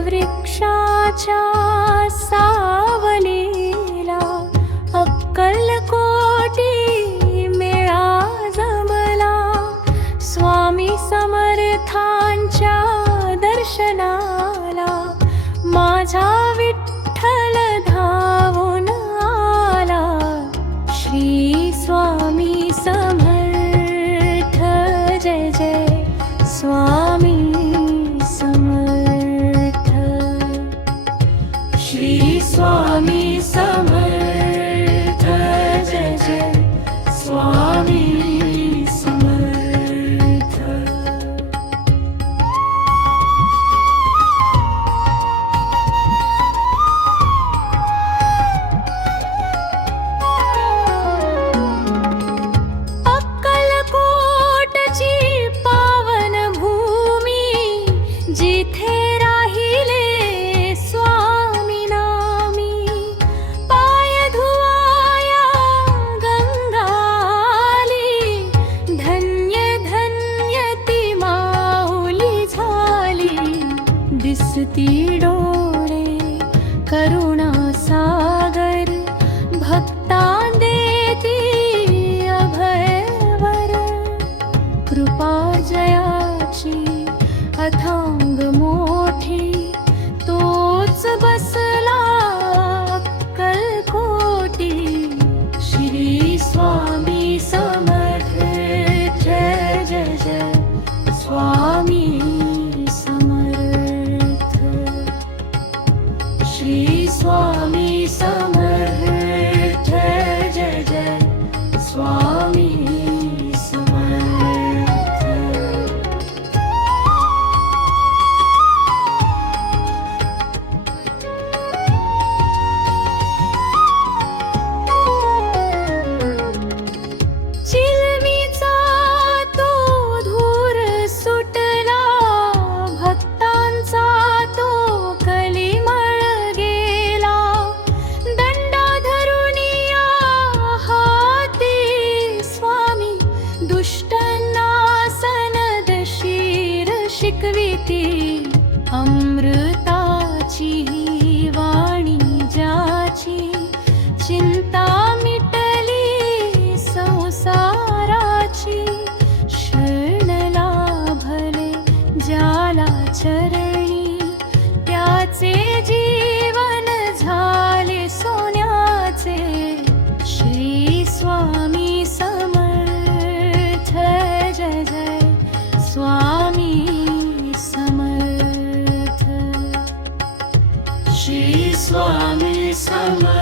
वटवृक्षाच्या सावलीला अक्कलकोटी मेळा जमला. स्वामी समर्थांच्या दर्शनाला माझा विठ्ठल धावून आला. श्री स्वामी समर्थ जय जय स्वामी समर्थ. श्री स्वामी समर्थ जय जय स्वामी समर्थ. अक्कलकोटची पावन भूमी जिथे राहिले स्वामी नामी. पाय धुवाया गंगाली धन्य धन्य ती माऊली झाली. दिसती डोळे करुणा सागर भक्ता देती अभयवर. कृपा जयाची अथांग मोठी तोच बसला अक्कलकोटी. श्री स्वामी समर्थ जय जय जय स्वामी समर्थ. श्री स्वामी समर्थ जय जय स्वामी समर्थ. चिलमीचा तो धूर सुटला भक्तांचा तो कलिमळ गेला. दंडा धरुनिया हाती स्वामी दुष्टांना सनदशीर शिकविती. अमृताची ही वाणी ज्याची चिंता मिटली संसाराची. शरण लाभले ज्याला चरणी त्याचे जीवन झाले सोन्याचे. श्री स्वामी समर्थ जय जय स्वामी समर्थ. श्री स्वामी समर्थ